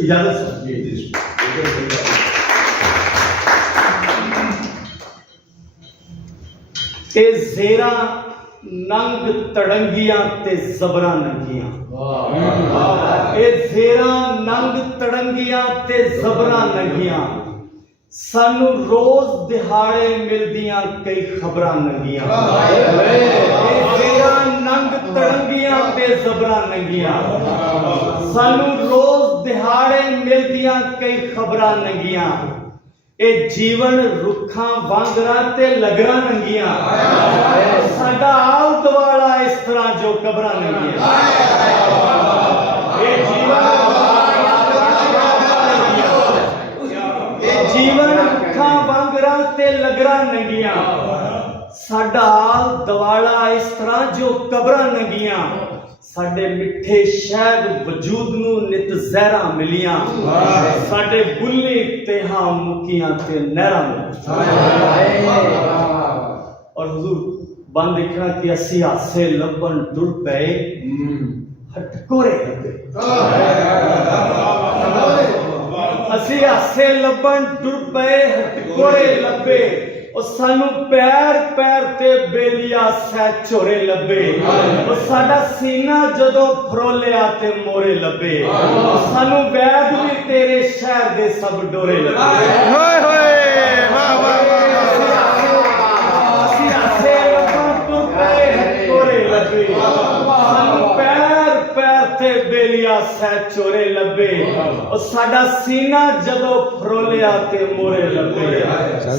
इजाजत सर। ए जेरा नंग तड़ंगियां ते जबरा नंगियां, ए जेरा नंग तड़ंगियां ते जबरा नंगियां, सानू रोज दिहाड़े मिलदियां कई खबरां नंगियां। जेरा नंग तड़ंगियां ते जबरा नंगियां, सानू रोज दिहाड़े मिलदियां कई खबरां नंगियां। ए जीवन रुखा वांगरा ते लगरा नंगियां, साडा आल दवाला इस तरह जो कबरां नंगियां। ए जीवन रुखा वांगरा ते लगरा नंगियां, साडा आल दवाला इस तरह जो कबरां नंगियां। साडे मिठे शहद वजूद नू नित जहरा मिलियां, साडे बुल्ली तेहा मुकियां ते नहरां। और हुजूर बन देखना कि असी हासे लबन टुर पे हटकोरे लबे, असी हासे लबन टुर पे हटकोरे लबे। और सानू पैर पैर ते बेलिया सै झोरे लबे, और साडा सीना जदों फरोलिया ते मोरे लबे। सानू वैद भी तेरे शहर दे सब डोरे लबे। होए होए वाह वाह वाह, असी हासे लबन टुर पे हटकोरे लबे, सानू पैर पैर ते बेलिया सै झोरे लबे। और साडा सीना जदों फरोलिया ते मोरे लबे।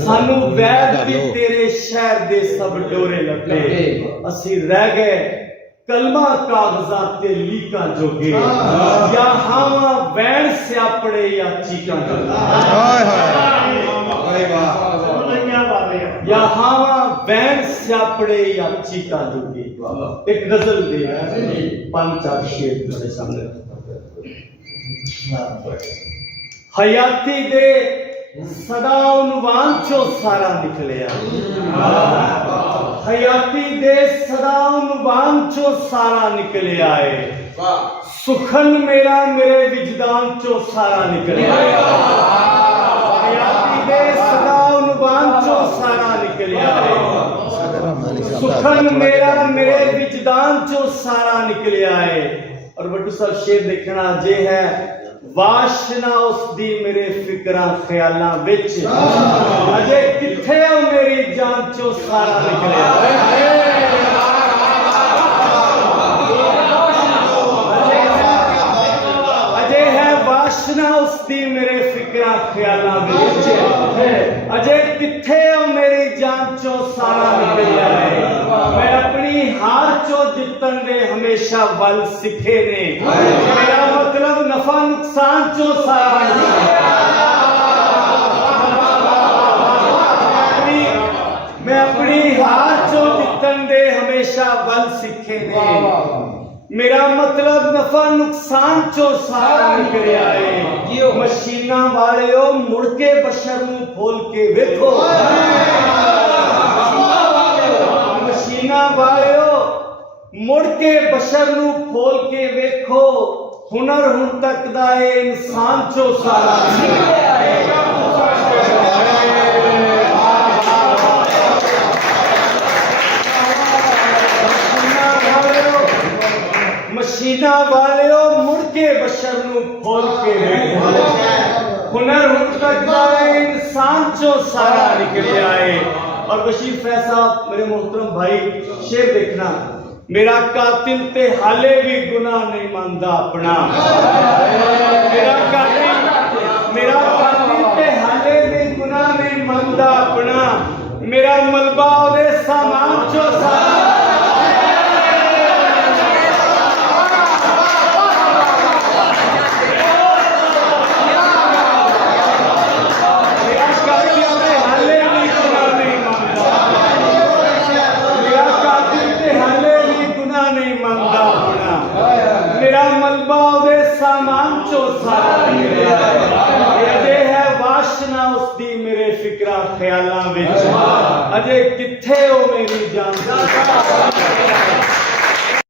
सानू वैद भी तेरे शहर दे सब डोरे लबे। असी रह गए कलमा कागजात ते लीका जोगे, या हावा वैन स्यापड़े या चीका जोगे। या हावा वैन स्यापड़े या चीका जोगे। एक गजल दे पांच चार शेर मेरे सामने। हयाती दे सदा उन्वान चो सारा निकलिया, हयाती दे सदा उन्वान चो सारा निकलिया है। सुखन मेरा मेरे विजदान चो सारा निकलिया, हयाती दे सदा उन्वान चो सारा निकलिया है। सुखन मेरा मेरे विजदान चो सारा निकलिया है। और बटू साहब शेर देखना जे है, वाशना उसदी मेरे फिक्रां ख्यालां विच, अजे किथे ओ मेरी जान चो सारा निकलिया। अजे है वाशना उसदी मेरे फिक्रां ख्यालां विच, अजे किथे ओ मेरी जान चो सारा निकलिया है। मैं अपनी हार चो जितन दे हमेशा वल सिखे ने, मेरा मतलब नफा नुकसान चो सारा मैं अपनी हार चो जितन दे हमेशा वल सिखे ने, मेरा मतलब नफा नुकसान चो सारा निकलिया है। मशीना वाले मुड़ के बशर नू खोल के वेखो, मशीना वाले मुड़ के बशर नू खोल के वेखो। हुनर हुन तक दा इंसान चो सारा निकलिया है। मशीना वाले मुड़ के बशर नू खोल के वेखो। हुनर हुन तक दा इंसान चो सारा निकलिया है। और बशीर फैज साहब मेरे मोहतरम भाई शेर देखना, मेरा कातिल ते हाले भी गुनाह नहीं मानदा अपना, मेरा कातिल ते हाले भी गुनाह नहीं मानदा अपना। मेरा मलबा ओदे सामान चो सारा सामान चो सारा निकलिया है। वाशना उसदी मेरे फिक्रा ख्यालां विच, अजे किथे ओ मेरी जान।